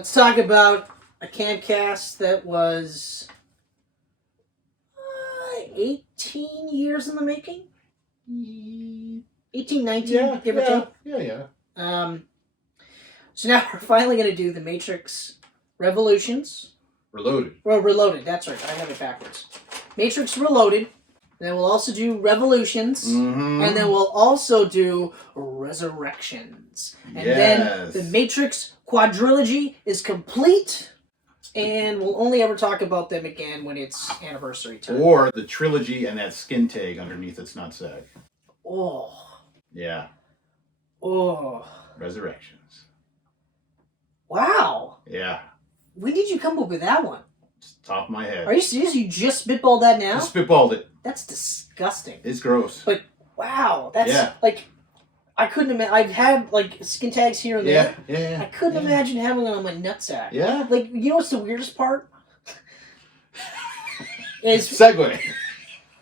Let's talk about a Camcast that was 18 years in the making. 18, 19, give or take. Yeah. So now we're finally going to do The Matrix Revolutions. Reloaded. Well, Reloaded, that's right. I have it backwards. Matrix Reloaded. Then we'll also do Revolutions. Mm-hmm. And then we'll also do Resurrections. And then the Matrix quadrilogy is complete. And we'll only ever talk about them again when it's anniversary time. Or the trilogy and that skin tag underneath its nutsack. Oh. Yeah. Oh. Resurrections. Wow. Yeah. When did you come up with that one? It's top of my head. Are you serious? You just spitballed that now? Just spitballed it. That's disgusting. It's gross. But wow, that's like I couldn't imagine. I've had like skin tags here and there. Yeah. I couldn't imagine having it on my nutsack. Yeah. Like, you know what's the weirdest part? Is segue.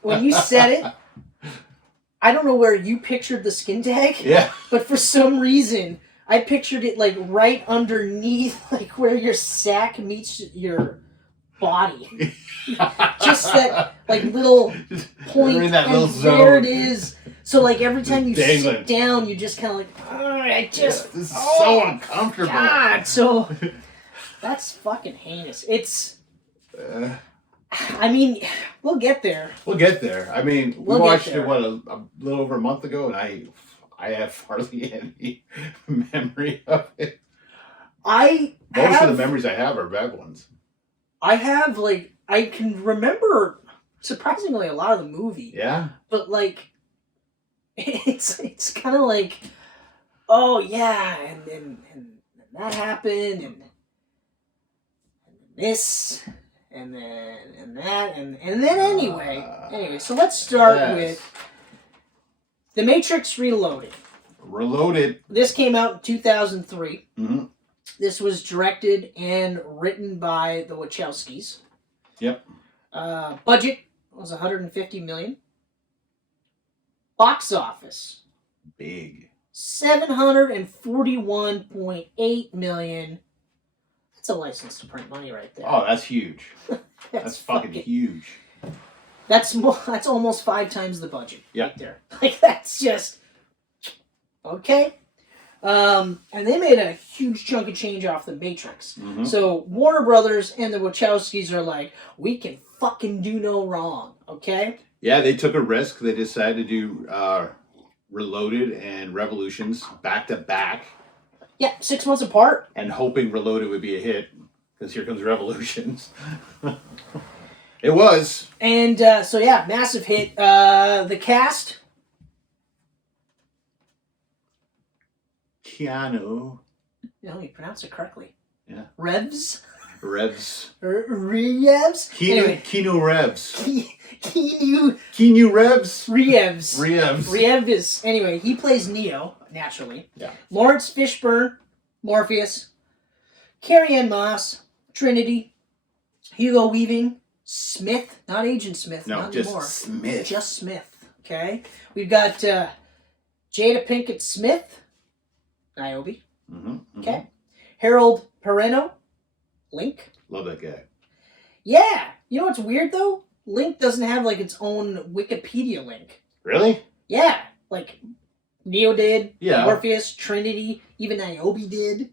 When you said it, I don't know where you pictured the skin tag. Yeah. But for some reason, I pictured it like right underneath, like where your sack meets your body. Just that like little point, in that little zone. There it is. So like every time you dangling. sit down, you just kind of like, I just this is so uncomfortable. God, so that's fucking heinous. It's. I mean, we'll get there. We'll get there. I mean, we We'll watched get it there. a little over a month ago, and I have hardly any memory of it. Most of the memories I have are bad ones. I have like I can remember surprisingly a lot of the movie. Yeah. But like, it's kind of like, oh yeah, and that happened, and this. And then that and then anyway. So let's start with The Matrix Reloaded. Reloaded. This came out in 2003. Mm-hmm. This was directed and written by the Wachowskis. Yep. Budget was $150 million. Box office Big. $741.8 million. That's a license to print money right there. Oh, that's huge. That's fucking huge. That's almost 5 times the budget. Yep. Right there. Like, that's just okay. And they made a huge chunk of change off The Matrix. Mm-hmm. So Warner Brothers and the Wachowskis are like, we can fucking do no wrong, okay? Yeah, they took a risk. They decided to do Reloaded and Revolutions back to back. Yeah, 6 months apart. And hoping Reloaded would be a hit, because here comes Revolutions. It was. And so yeah, massive hit. The cast. Keanu. No, you pronounced it correctly. Yeah. Revs. Revs. Revs. Keanu Revs. Keanu Revs. Reeves. Reeves. Anyway, he plays Neo, naturally. Yeah. Lawrence Fishburne, Morpheus. Carrie-Anne Moss, Trinity. Hugo Weaving, Smith. Not Agent Smith, No, not just anymore. Smith. Just Smith, okay? We've got Jada Pinkett Smith, Niobe. Mm-hmm. Okay. Harold Perrineau, Link. Love that guy. Yeah. You know what's weird, though? Link doesn't have, like, its own Wikipedia link. Really? Yeah. Like, Neo did. Yeah. Morpheus, Trinity, even Niobe did.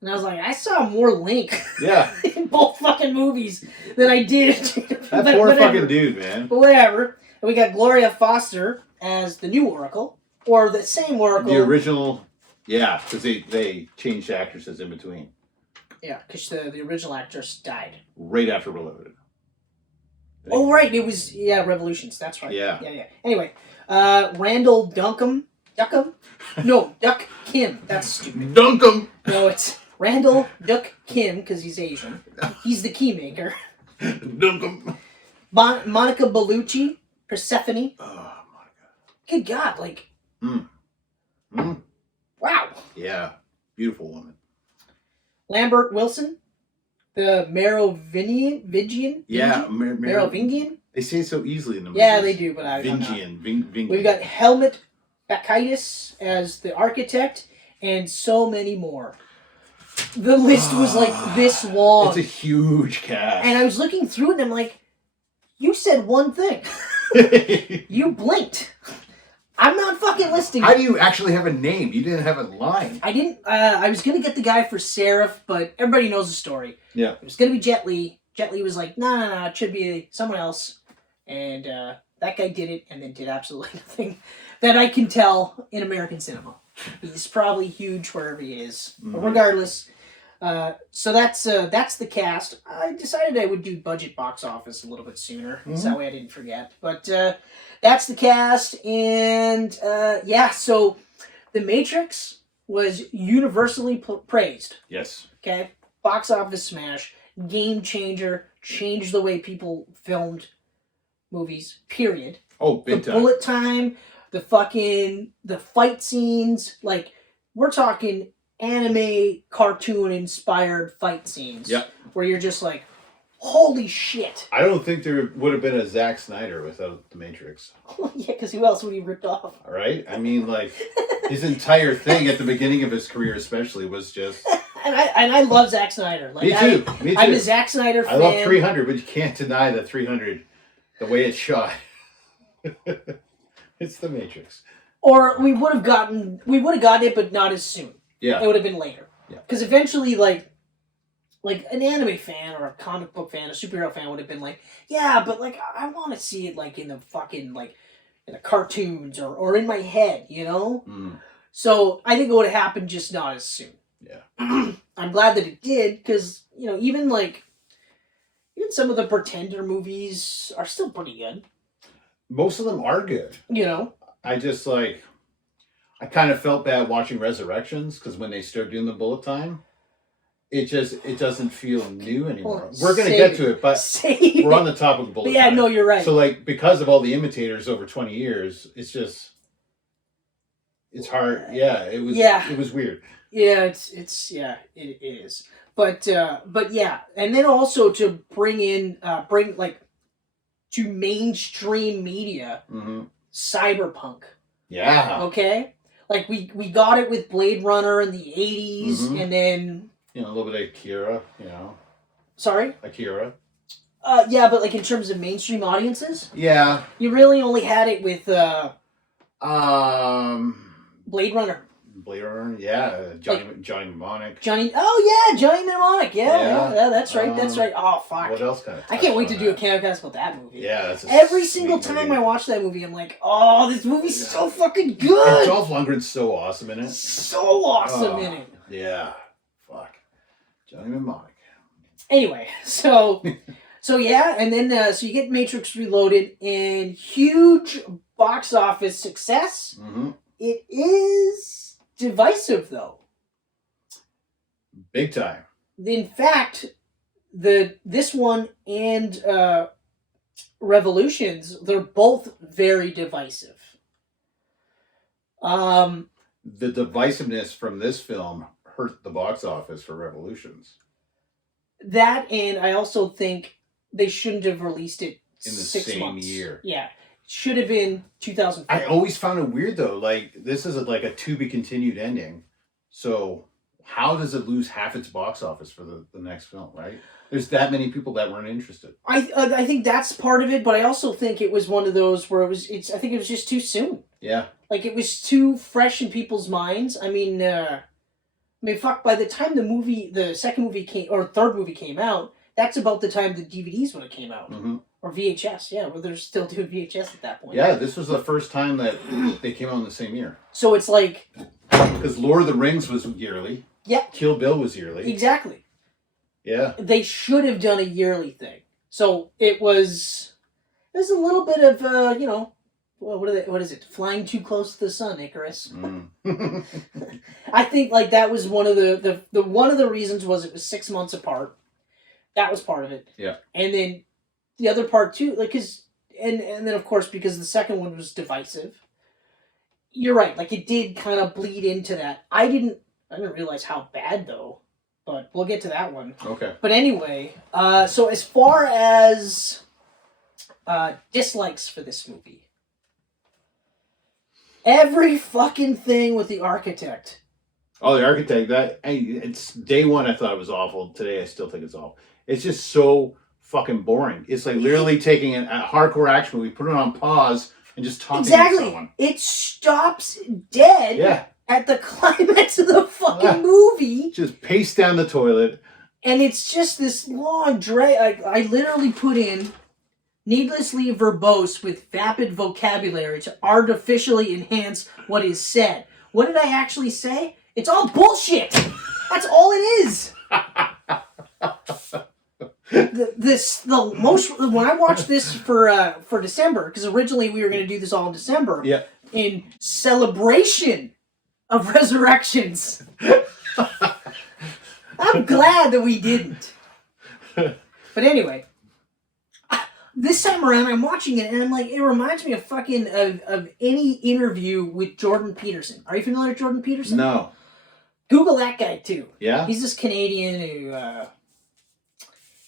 And I was like, I saw more Link Yeah. in both fucking movies than I did. That poor fucking dude, man. But whatever. And we got Gloria Foster as the new Oracle. Or the same Oracle. The original... Yeah, because they changed actresses in between. Yeah, because the original actress died. Right after Reloaded. Oh, right. It was, Revolutions. That's right. Yeah. Anyway, Randall Duncombe. No, Duck Kim. That's stupid. Duncombe. No, it's Randall Duck Kim, because he's Asian. He's the keymaker. Duncombe. Monica Bellucci. Persephone. Oh, Monica. Good God, like... Wow. Yeah. Beautiful woman. Lambert Wilson. The Merovingian. Yeah. Merovingian? They say it so easily in the movies. Yeah, they do, but I don't know. Vingian. We've got Helmut Bacchitis as the architect, and so many more. The list was like this long. It's a huge cast. And I was looking through it and I'm like, you said one thing. You blinked. I'm not fucking listing. How do you actually have a name? You didn't have a line. I didn't. I was going to get the guy for Seraph, but everybody knows the story. Yeah. It was going to be Jet Li. Jet Li was like, no, it should be someone else. And that guy did it and then did absolutely nothing that I can tell in American cinema. He's probably huge wherever he is. Mm-hmm. But regardless, so that's the cast. I decided I would do budget box office a little bit sooner. Mm-hmm. So that way I didn't forget. But that's the cast. And so The Matrix was universally praised. Yes. Okay? Box office smash. Game changer. Changed the way people filmed movies. Period. Oh, big time. The bullet time. The fight scenes. Like, we're talking anime, cartoon-inspired fight scenes. Yep. Where you're just like, holy shit. I don't think there would have been a Zack Snyder without The Matrix. Yeah, because who else would he ripped off? All right? I mean, like, his entire thing at the beginning of his career especially was just... And I love Zack Snyder. Like, Me too. I'm a Zack Snyder fan. I love 300, but you can't deny the 300, the way it's shot. It's The Matrix. Or we would have gotten it, but not as soon. Yeah. It would have been later. Yeah. Because eventually, like an anime fan or a comic book fan, a superhero fan would have been like, yeah, but like I want to see it like in the fucking like in the cartoons or in my head, you know? Mm. So I think it would have happened, just not as soon. Yeah. I'm glad that it did, because, you know, even some of the Pretender movies are still pretty good. Most of them are good. You know? I just, like, I kind of felt bad watching Resurrections, because when they started doing the bullet time, it doesn't feel new anymore. We're going to get to it, but we're on the topic of bullet time. Yeah, no, you're right. So, like, because of all the imitators over 20 years, it's just, it's hard. Yeah, it was weird. Yeah, it is. But yeah, and then also to bring to mainstream media, mm-hmm. cyberpunk. Yeah. Okay? Like, we got it with Blade Runner in the 80s, mm-hmm. and then... You know, a little bit of Akira, you know. Sorry? Akira. Yeah, but like in terms of mainstream audiences? Yeah. You really only had it with, Blade Runner. Blade Runner, yeah. Johnny Mnemonic. Johnny Mnemonic. Yeah, that's right. That's right. Oh, fuck. What else kind of? I can't wait to do a Camcast about that movie. Yeah, that's every single time movie. I watch that movie, I'm like, oh, this movie's so fucking good. And Dolph Lundgren's so awesome in it. So awesome in it. Yeah. Fuck. Johnny Mnemonic. Anyway, so yeah, and then so you get Matrix Reloaded, and huge box office success. Mm-hmm. It is divisive, though. Big time. In fact, this one and Revolutions, they're both very divisive. The divisiveness from this film hurt the box office for Revolutions. That, and I also think they shouldn't have released it in the 6 same months. year. Yeah. Should have been 2004. I always found it weird, though. Like, this is like a to-be-continued ending. So how does it lose half its box office for the next film, right? There's that many people that weren't interested. I think that's part of it, but I also think it was one of those where I think it was just too soon. Yeah. Like, it was too fresh in people's minds. I mean, fuck, by the time the second movie third movie came out, that's about the time the DVDs would have came out. Mm-hmm. Or VHS, yeah, where they're still doing VHS at that point. Yeah, this was the first time that they came out in the same year. So it's like... Because Lord of the Rings was yearly. Yeah. Kill Bill was yearly. Exactly. Yeah. They should have done a yearly thing. So it was... There's a little bit of, what is it? Flying too close to the sun, Icarus. Mm. I think, like, that was one of the one of the reasons was it was 6 months apart. That was part of it. Yeah. And then... The other part too, like, and then of course because the second one was divisive. You're right, like it did kind of bleed into that. I didn't realize how bad though, but we'll get to that one. Okay. But anyway, so as far as dislikes for this movie, every fucking thing with the architect Oh, the architect. It's day one. I thought it was awful. Today, I still think it's awful. It's just so fucking boring. It's like literally taking a hardcore action movie, put it on pause, and just talking to someone. It stops dead. Yeah. At the climax of the fucking movie. Just pace down the toilet. And it's just this long drag. I literally put in needlessly verbose with vapid vocabulary to artificially enhance what is said. What did I actually say? It's all bullshit. That's all it is. When I watched this for December, because originally we were going to do this all in December. Yeah. In celebration of Resurrections. I'm glad that we didn't. But anyway, this time around I'm watching it and I'm like, it reminds me of fucking of any interview with Jordan Peterson. Are you familiar with Jordan Peterson? No. Google that guy too. Yeah? He's this Canadian who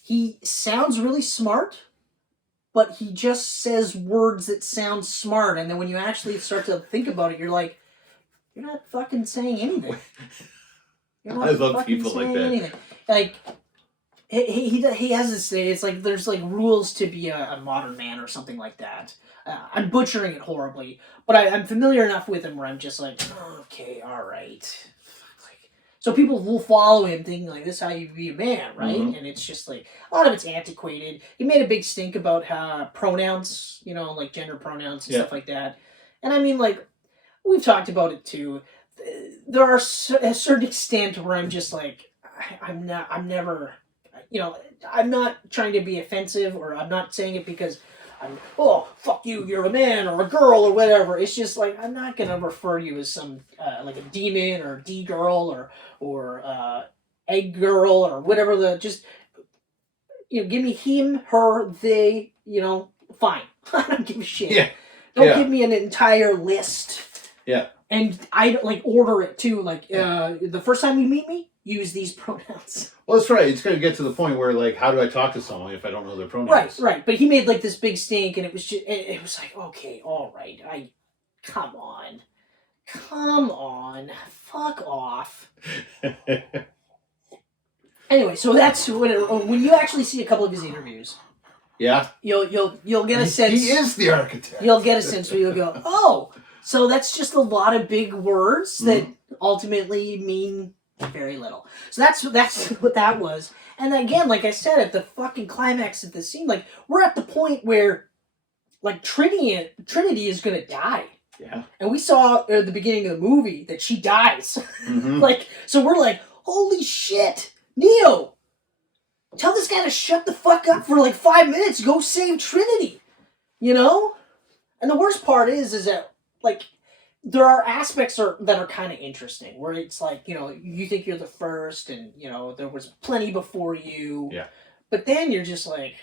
he sounds really smart, but he just says words that sound smart, and then when you actually start to think about it, you're like, you're not fucking saying anything. I love people like that. Anything. Like he has this thing. It's like there's like rules to be a modern man or something like that. I'm butchering it horribly, but I'm familiar enough with him where I'm just like, okay, all right. So people will follow him thinking like, this is how you be a man, right? Mm-hmm. And it's just like, a lot of it's antiquated. He made a big stink about how pronouns, like gender pronouns and stuff like that. And I mean, like, we've talked about it too. There are a certain extent where I'm just like, I'm not trying to be offensive, or I'm not saying it because fuck you, you're a man or a girl or whatever. It's just like, I'm not going to refer you as some, like a demon or D-girl or egg girl or whatever just, give me him, her, they, fine. I don't give a shit. Yeah. Don't give me an entire list. Yeah. And I order it too. Like, the first time you meet me, use these pronouns. Well, that's right. It's going to get to the point where, like, how do I talk to someone if I don't know their pronouns? Right. But he made, like, this big stink, and it was just, it was like, okay, all right. Come on. Fuck off. Anyway, so that's when you actually see a couple of his interviews. Yeah. You'll get a sense. He is the architect. You'll get a sense where you'll go, oh, so that's just a lot of big words that ultimately mean very little. So that's what that was. And again, like I said, at the fucking climax of the scene, like, we're at the point where, like, Trinity is gonna die. Yeah. And we saw at the beginning of the movie that she dies. Mm-hmm. So we're like, holy shit, Neo, tell this guy to shut the fuck up for like 5 minutes, go save Trinity. And the worst part is that, like, there are aspects that are kind of interesting, where it's like, you think you're the first, and, there was plenty before you. Yeah. But then you're just like,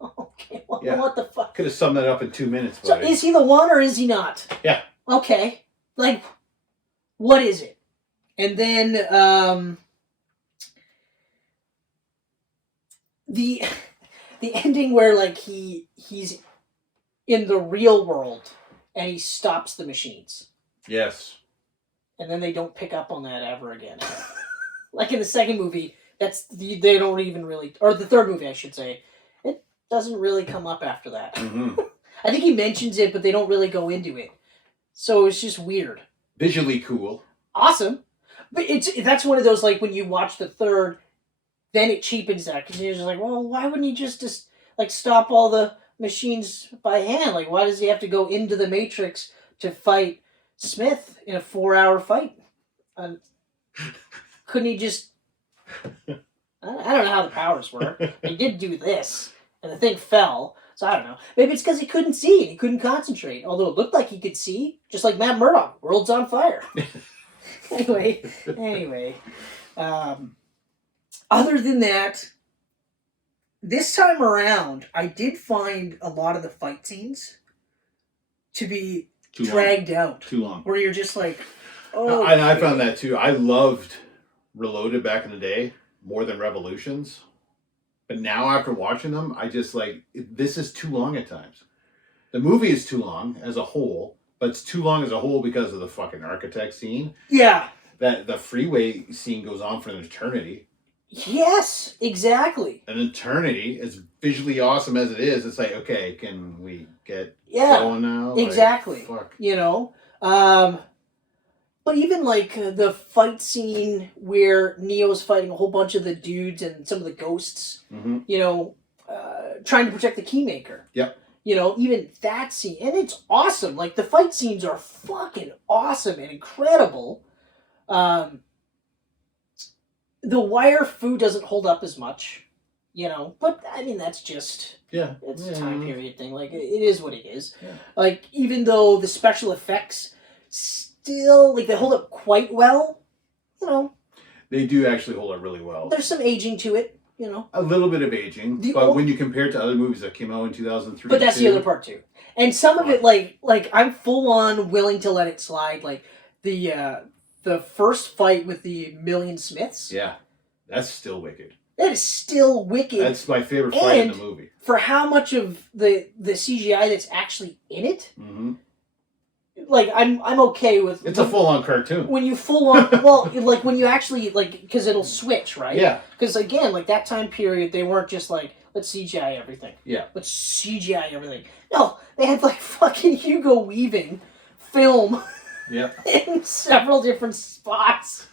okay, what the fuck? Could have summed that up in 2 minutes, buddy. So is he the one or is he not? Yeah. Okay. Like, what is it? And then, the ending where, like, he's in the real world and he stops the machines. Yes. And then they don't pick up on that ever again. Like in the second movie, they don't even really, or the third movie, I should say, it doesn't really come up after that. Mm-hmm. I think he mentions it, but they don't really go into it. So it's just weird. Visually cool. Awesome. But that's one of those, like, when you watch the third, then it cheapens that, because you're just like, well, why wouldn't he just like, stop all the machines by hand? Like, why does he have to go into the Matrix to fight Smith in a 4-hour fight? Couldn't he just... I don't know how the powers work. He did do this, and the thing fell, so I don't know. Maybe it's because he couldn't see and he couldn't concentrate, although it looked like he could see, just like Matt Murdock. World's on fire. Anyway. Other than that, this time around, I did find a lot of the fight scenes to be dragged out. Too long. Where you're just like, oh. And I found that too. I loved Reloaded back in the day more than Revolutions. But now after watching them, I just like, this is too long at times. The movie is too long as a whole, but it's too long as a whole because of the fucking architect scene. Yeah. that the freeway scene goes on for an eternity. Yes, exactly. An eternity, as visually awesome as it is, it's like, okay, can we get going now? Exactly. Like, fuck. You know? But even like the fight scene where Neo's fighting a whole bunch of the dudes and some of the ghosts, you know, trying to protect the Keymaker. Yep. You know, even that scene. And it's awesome. Like, the fight scenes are fucking awesome and incredible. The wire fu doesn't hold up as much, you know. But, I mean, that's just... Yeah. It's a time period thing. Like, it is what it is. Yeah. Like, even though the special effects still... Like, they hold up quite well, you know. They do actually hold up really well. There's some aging to it. You know, a little bit of aging, but when you compare it to other movies that came out in 2003, but that's the other part too. And some of it, like I'm full on willing to let it slide. Like the first fight with the Million Smiths. Yeah, that's still wicked. That is still wicked. That's my favorite fight in the movie. For how much of the CGI that's actually in it. Mm-hmm. Like, I'm okay with... It's a full-on cartoon. When you full-on... well, like, when you actually, like... Because it'll switch, right? Yeah. Because, again, like, that time period, they weren't just like, let's CGI everything. Yeah. Let's CGI everything. No, they had, like, fucking Hugo Weaving film... Yeah. in several different spots.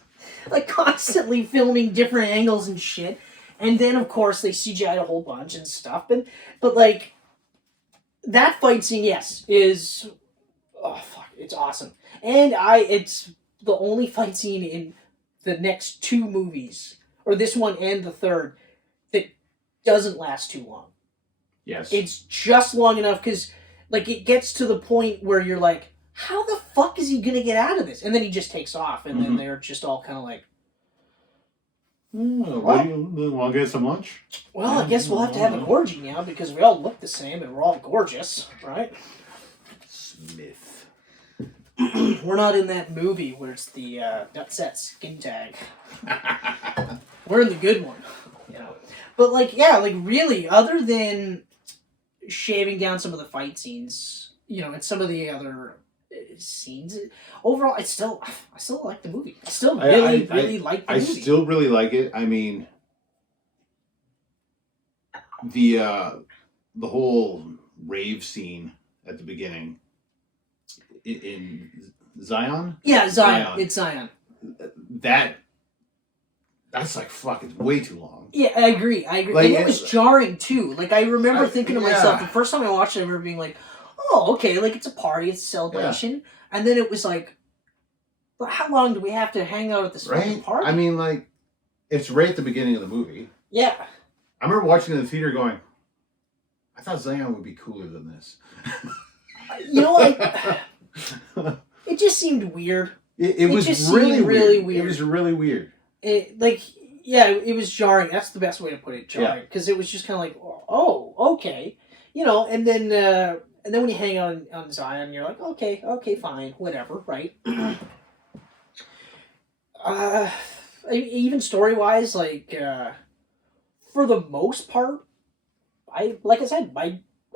Like, constantly filming different angles and shit. And then, of course, they CGI'd a whole bunch and stuff. But like, that fight scene, yes, is... Oh, fuck. It's awesome. And it's the only fight scene in the next two movies, or this one and the third, that doesn't last too long. Yes. It's just long enough because, like, it gets to the point where you're like, how the fuck is he going to get out of this? And then he just takes off, and then they're just all kind of like, what do you want to get some lunch? Well, I guess we'll have to have an orgy now because we all look the same and we're all gorgeous, right? Smith. We're not in that movie where it's the nutset skin tag. We're in the good one, you know. But like, yeah, like really, other than shaving down some of the fight scenes, you know, and some of the other scenes, overall, I still like the movie. I still really like the movie. I still really like it. I mean, the whole rave scene at the beginning. In Zion? Yeah, Zion. It's Zion. That's like, fuck, it's way too long. Yeah, I agree. Like, and it was jarring, too. Like, I remember thinking to myself, the first time I watched it, I remember being like, oh, okay, like, it's a party, it's a celebration. Yeah. And then it was like, but how long do we have to hang out at this fucking party? I mean, like, it's right at the beginning of the movie. Yeah. I remember watching it in the theater going, I thought Zion would be cooler than this. You know what? It just seemed weird. It was really weird. It was really weird. It was jarring. That's the best way to put it, jarring. Because it was just kind of like, oh, okay. You know, and then when you hang out on Zion, you're like, okay, fine, whatever, right? Even story-wise, like, for the most part,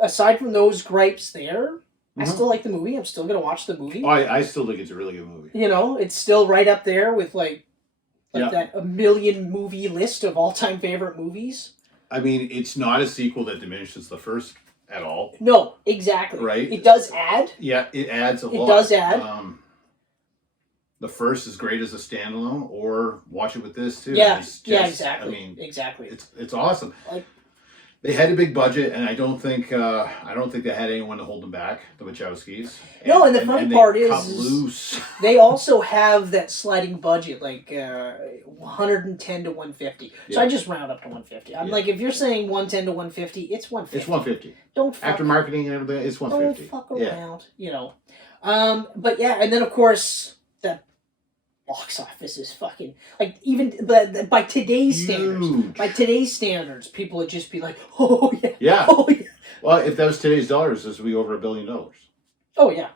aside from those gripes there, I still like the movie. I'm still going to watch the movie. I still think it's a really good movie. You know, it's still right up there with, like that a million movie list of all-time favorite movies. I mean, it's not a sequel that diminishes the first at all. No, exactly. Right? It does add. Yeah, it adds a lot. It does add. The first is great as a standalone, or watch it with this, too. Yeah, exactly. I mean, exactly. It's awesome. Like, they had a big budget, and I don't think they had anyone to hold them back. The Wachowskis. And the funny part is they also have that sliding budget, like 110 to 150. So I just round up to 150. I'm like, if you're saying 110 to 150, it's 150. It's 150. Don't fuck after marketing and everything, it's 150. Don't fuck around, you know. But yeah, and then of course that box office is fucking like, even by today's standards, people would just be like, oh yeah. Well, if that was today's dollars, this would be over $1 billion. Oh yeah.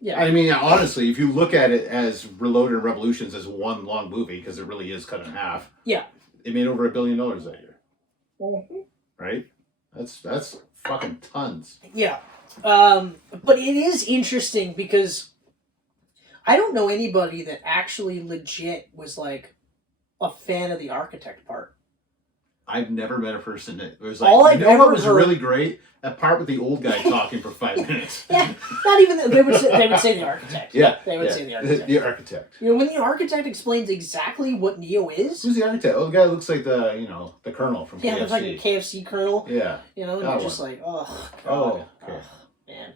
Yeah. I mean, honestly, if you look at it as Reloaded and Revolutions as one long movie, because it really is cut in half. Yeah. It made over $1 billion that year. Mm-hmm. Right? That's fucking tons. Yeah. But it is interesting because I don't know anybody that actually legit was like a fan of the architect part. I've never met a person that was like, all I've ever what was really great? That part with the old guy talking for 5 minutes. Yeah, not even they would say the architect. Yeah, they would say the architect. The architect. You know, when the architect explains exactly what Neo is. Who's the architect? Oh, the guy looks like the colonel from KFC. Yeah, looks like a KFC colonel. Yeah, you know, and you're just like, oh god, oh, okay. Man.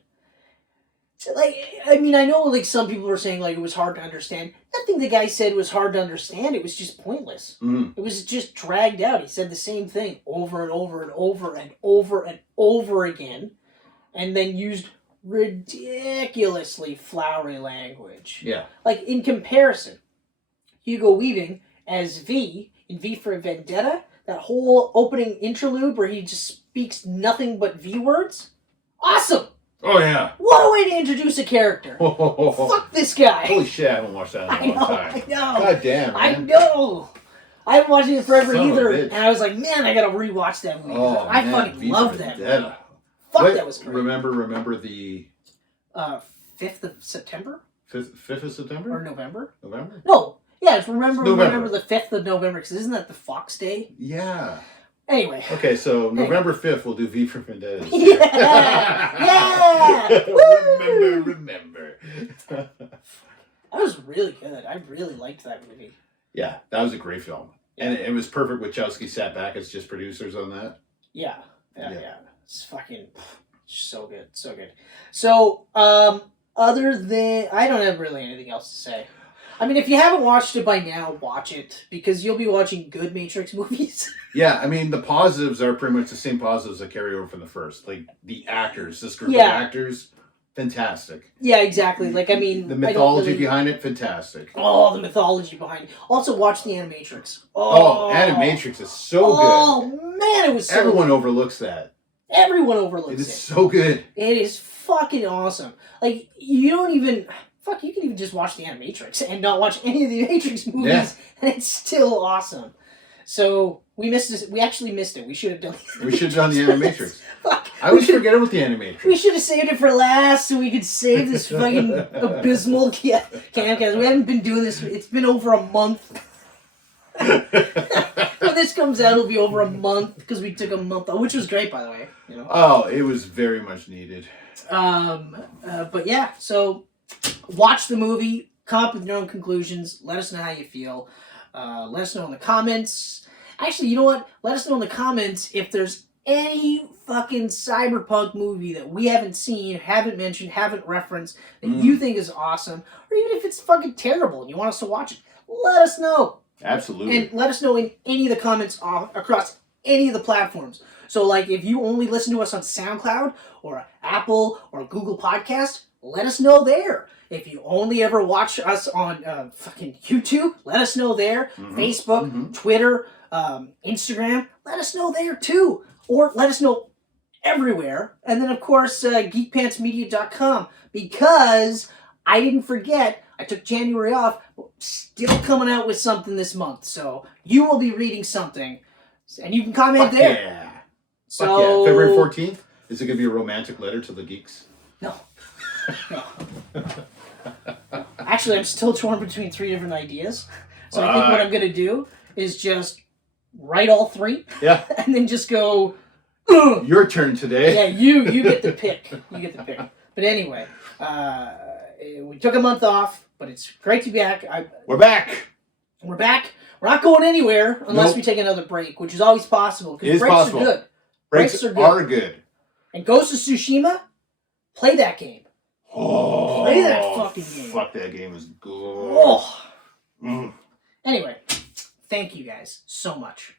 Like, I mean, I know like some people were saying like it was hard to understand. Nothing the guy said was hard to understand. It was just pointless. It was just dragged out. He said the same thing over and over and over and over and over again, and then used ridiculously flowery language. Yeah. Like in comparison, Hugo Weaving as V in V for Vendetta, that whole opening interlude where he just speaks nothing but V words, awesome. Oh, yeah. What a way to introduce a character. Fuck this guy. Holy shit, I haven't watched that in a long time. I know. God damn, man. I know. I haven't watched it forever either. And I was like, man, I gotta rewatch that movie. Oh, I fucking loved that movie. Fuck, that was great. Remember the... 5th of September? 5th of September? Or November? November? No. Yeah, it's remember the 5th of November, because isn't that the Fox Day? Yeah. Anyway. Okay, so November 5th, we'll do V for Vendetta. Yeah! Remember. That was really good. I really liked that movie. Yeah, that was a great film. Yeah. And it was perfect. Wachowski sat back as just producers on that. Yeah. It's fucking so good. So good. So, other than... I don't have really anything else to say. I mean, if you haven't watched it by now, watch it, because you'll be watching good Matrix movies. Yeah, I mean, the positives are pretty much the same positives that carry over from the first. Like, the actors, this group of actors, fantastic. Yeah, exactly. Like, I mean... The mythology behind it, fantastic. Oh, the mythology behind it. Also, watch the Animatrix. Oh, Animatrix is so good. Oh, man, it was so Everyone overlooks that. Everyone overlooks it. It is so good. It is fucking awesome. Like, you don't even... Fuck, you can even just watch the Animatrix and not watch any of the Matrix movies, and it's still awesome. So, we missed this. We actually missed it. We should have done the Animatrix. Fuck. I always forget about the Animatrix. We should have saved it for last so we could save this fucking abysmal Camcast. We haven't been doing this. It's been over a month. When this comes out, it'll be over a month because we took a month off, which was great, by the way. You know? Oh, it was very much needed. But yeah, so... Watch the movie, come up with your own conclusions, let us know how you feel. Let us know in the comments. Actually, you know what? Let us know in the comments if there's any fucking cyberpunk movie that we haven't seen, haven't mentioned, haven't referenced, that you think is awesome, or even if it's fucking terrible and you want us to watch it. Let us know. Absolutely. And let us know in any of the comments across any of the platforms. So, like, if you only listen to us on SoundCloud or Apple or Google Podcast, let us know there. If you only ever watch us on fucking YouTube, let us know there. Facebook, Twitter, Instagram, let us know there too. Or let us know everywhere. And then, of course, geekpantsmedia.com, because I didn't forget, I took January off, but still coming out with something this month. So you will be reading something, and you can comment there. Yeah. So February 14th, is it going to be a romantic letter to the geeks? No. Actually, I'm still torn between 3 different ideas. So I think what I'm going to do is just write all 3. Yeah. And then just go... Your turn today. Yeah, you get the pick. You get the pick. But anyway, we took a month off, but it's great to be back. We're back. We're back. We're not going anywhere unless we take another break, which is always possible. Because breaks are good. Breaks are good. And Ghost of Tsushima, play that game. Oh, play that fucking game. Fuck, that game is good. Oh. Anyway, thank you guys so much.